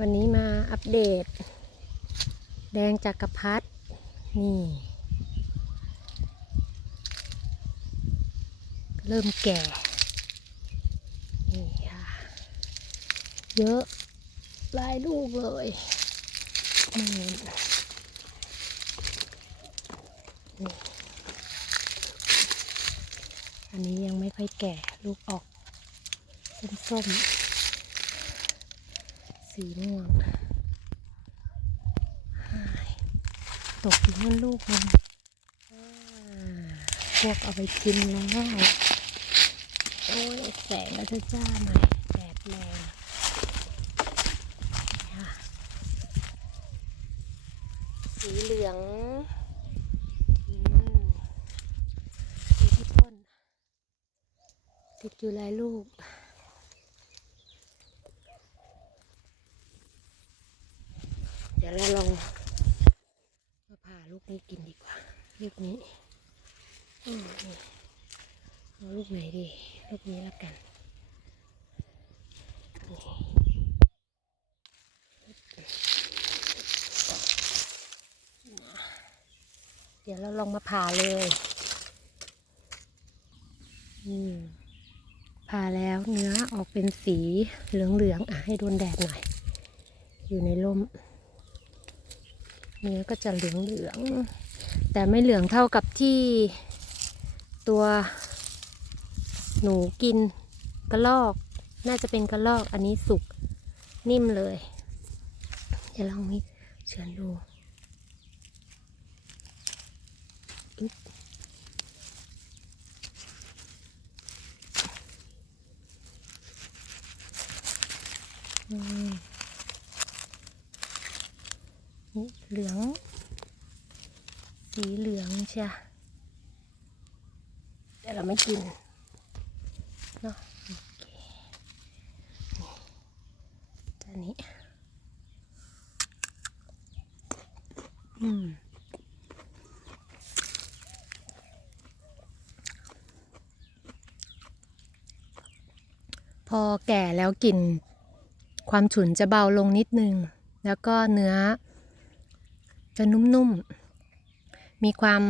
วันนี้มาอัปเดต แดงจักรพรรดินี่ เริ่มแก่ นี่ค่ะ เยอะลายลูกเลยนี่นี่อันนี้ยังไม่ค่อยแก่ลูกออกส้มๆ สีม่วงตกอยู่นั่นลูกหนึงอ่าพวกเอาไปกินแล้วโอ้ยแสงก็จะจ้าหน่อยแดดแรงค่ะสีเหลืองอืมสีที่ต้นติดอยู่หลายลูก ดี๋ยวเราลองมาผ่าลูกนี้กินดีกว่า ลูกนี้เอาลูกไหนดี ลูกนี้แล้วกันเดี๋ยวเราลองมาผ่าเลยผ่าแล้วเนื้อออกเป็นสีเหลืองๆอะให้โดนแดดหน่อย อยู่ในร่ม เนื้อก็จะเหลืองๆแต่ไม่เหลืองเท่ากับที่ตัวหนูกินกระลอก น่าจะเป็นกระลอกอันนี้สุกนิ่มเลย เดี๋ยวลองมีเฉือนดูอืม นี่เหลือง สีเหลืองใช่แต่เราไม่กินเนาะโอเคนี่อันนี้ อืมพอแก่แล้วกลิ่นความฉุนจะเบาลงนิดนึง แล้วก็เนื้อ จะนุ่มๆ มีความ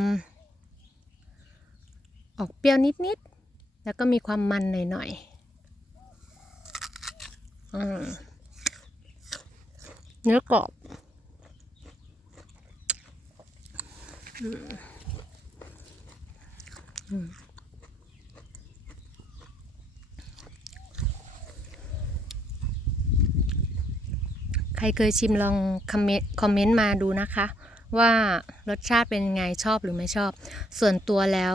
ออกเปรี้ยวนิดๆ แล้วก็มีความมันหน่อยๆ เนื้อกรอบอืมอืมใค รเคยชิมลองคอมเมนต์คอมเมนต์มาดูนะคะ ว่ารสชาติเป็นไงชอบหรือไม่ชอบ ส่วนตัวแล้ว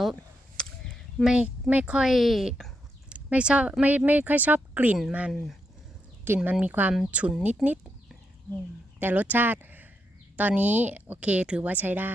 ไม่ไม่ค่อยไม่ชอบไม่ไม่ค่อยชอบกลิ่นมัน กลิ่นมันมีความฉุนนิดๆแต่รสชาติตอนนี้โอเคถือว่าใช้ได้